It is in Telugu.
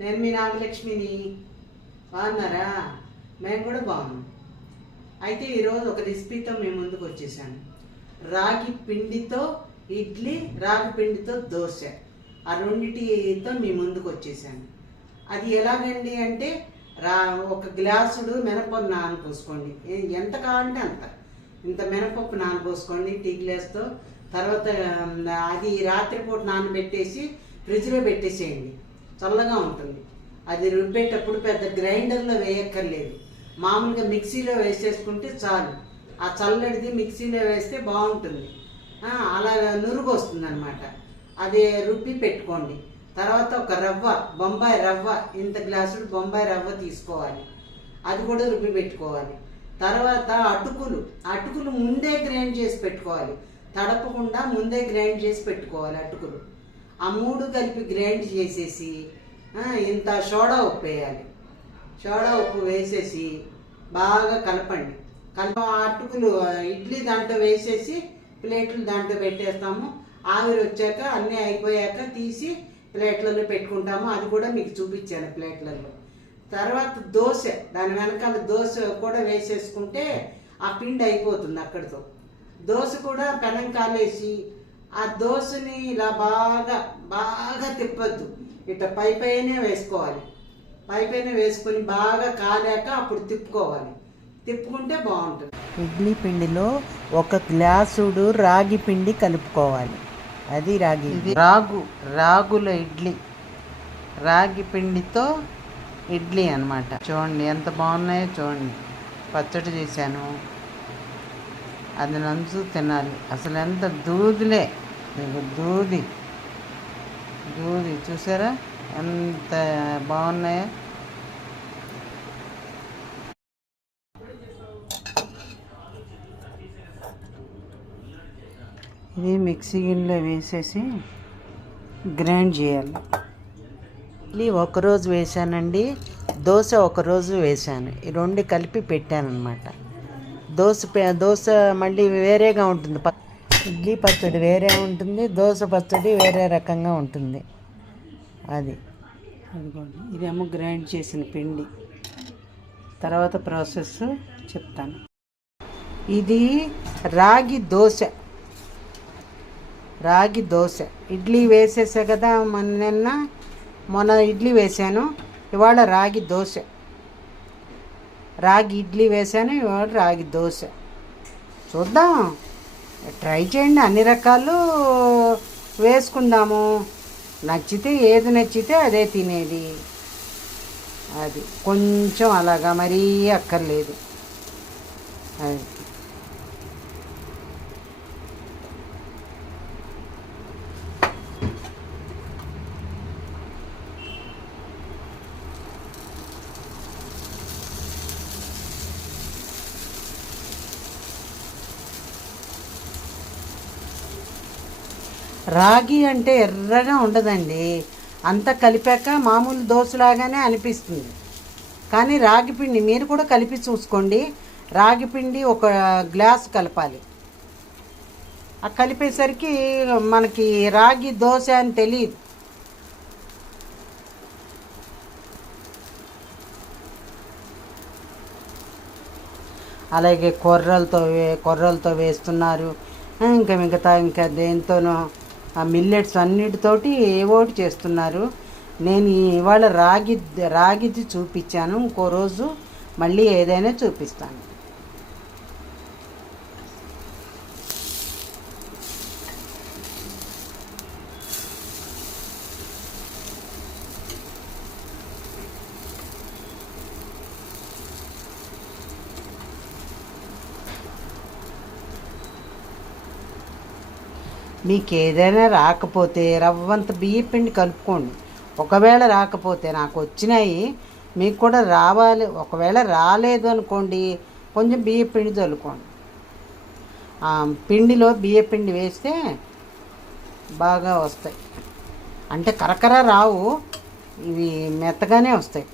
నేను మీ నాగలక్ష్మిని. బాగున్నారా? మేము కూడా బాగున్నాం. అయితే ఈరోజు ఒక రెసిపీతో మేము ముందుకు వచ్చేసాను. రాగి పిండితో ఇడ్లీ, రాగి పిండితో దోశ, ఆ రెండిటితో మీ ముందుకు వచ్చేసాను. అది ఎలాగండి అంటే, ఒక గ్లాసుడు మినపప్పు నానపోసుకోండి. ఎంత కావాలంటే అంత. ఇంత మినపప్పు నానపోసుకోండి టీ గ్లాస్తో. తర్వాత అది రాత్రిపూట నానబెట్టేసి ఫ్రిడ్జ్లో పెట్టేసేయండి, చల్లగా ఉంటుంది. అది రుబ్బేటప్పుడు పెద్ద గ్రైండర్లో వేయక్కర్లేదు, మామూలుగా మిక్సీలో వేసేసుకుంటే చాలు. ఆ చల్లడిది మిక్సీలో వేస్తే బాగుంటుంది, అలా నురుగు వస్తుంది అనమాట. అది రుబ్బి పెట్టుకోండి. తర్వాత ఒక రవ్వ, బొంబాయి రవ్వ, ఇంత గ్లాసుడు బొంబాయి రవ్వ తీసుకోవాలి, అది కూడా రుబ్బి పెట్టుకోవాలి. తర్వాత అటుకులు ముందే గ్రైండ్ చేసి పెట్టుకోవాలి, తడపకుండా ముందే గ్రైండ్ చేసి పెట్టుకోవాలి అటుకులు. ఆ మూడు కలిపి గ్రైండ్ చేసేసి ఇంత సోడా ఉప్పు వేయాలి. సోడా ఉప్పు వేసేసి బాగా కలపండి. అటుకులు ఇడ్లీ దాంట్లో వేసేసి ప్లేట్లు దాంట్లో పెట్టేస్తాము. ఆవిరి వచ్చాక అన్నీ అయిపోయాక తీసి ప్లేట్లలో పెట్టుకుంటాము. అది కూడా మీకు చూపించాను ప్లేట్లలో. తర్వాత దోశ, దాని వెనకాల దోశ కూడా వేసేసుకుంటే ఆ పిండి అయిపోతుంది అక్కడితో. దోశ కూడా పెనం కాలేసి ఆ దోశని ఇలా బాగా తిప్పద్దు, ఇట్లా పైనే వేసుకోవాలి. పైన వేసుకొని బాగా కాలాక అప్పుడు తిప్పుకోవాలి. తిప్పుకుంటే బాగుంటుంది. ఇడ్లీ పిండిలో ఒక గ్లాసుడు రాగి పిండి కలుపుకోవాలి. అది రాగుల ఇడ్లీ, రాగి పిండితో ఇడ్లీ అన్నమాట. చూడండి ఎంత బాగున్నాయో చూడండి. పచ్చడి చేశాను, అది నంచు తినాలి. అసలు ఎంత దూదిలే, దూది చూసారా ఎంత బాగున్నాయో. ఇది మిక్సీ గిన్నెలో వేసేసి గ్రైండ్ చేయాలి. ఇడ్లీ ఒకరోజు వేసానండి, దోశ ఒకరోజు వేసాను. ఈ రెండు కలిపి పెట్టాను అనమాట. దోశ మళ్ళీ వేరేగా ఉంటుంది, ఇడ్లీ పచ్చడి వేరే ఉంటుంది, దోశ పచ్చడి వేరే రకంగా ఉంటుంది. అదిగోండి, ఇదేమో గ్రైండ్ చేసిన పిండి. తర్వాత ప్రాసెస్ చెప్తాను. ఇది రాగి దోశ. ఇడ్లీ వేసేసా కదా, మొన్న ఇడ్లీ వేసాను, ఇవాళ రాగి దోశ. రాగి ఇడ్లీ వేసాను, ఇవాళ రాగి దోశ. చూద్దాం, ట్రై చేయండి, అన్ని రకాలు వేసుకుందాము. ఏది నచ్చితే అదే తినేది. అది కొంచెం అలాగా మరీ అక్కర్లేదు. అది రాగి అంటే ఎర్రగా ఉండదండి, అంతా కలిపాక మామూలు దోశలాగానే అనిపిస్తుంది. కానీ రాగి పిండి మీరు కూడా కలిపి చూసుకోండి. రాగి పిండి ఒక గ్లాసు కలపాలి. ఆ కలిపేసరికి మనకి రాగి దోశ అని తెలియదు. అలాగే కొర్రలతో వేస్తున్నారు, ఇంకా దేంతోనో మిల్లెట్స్ అన్నిటితోటి ఏవోటి చేస్తున్నారు. నేను ఇవాళ రాగిది చూపించాను, ఇంకో రోజు మళ్ళీ ఏదైనా చూపిస్తాను. మీకు ఏదైనా రాకపోతే రవ్వంత బియ్య పిండి కలుపుకోండి. ఒకవేళ రాకపోతే, నాకు వచ్చినాయి, మీకు కూడా రావాలి. ఒకవేళ రాలేదు అనుకోండి, కొంచెం బియ్య పిండి చల్లుకోండి. పిండిలో బియ్య పిండి వేస్తే బాగా వస్తాయి. అంటే కరకర రావు, ఇవి మెత్తగానే వస్తాయి.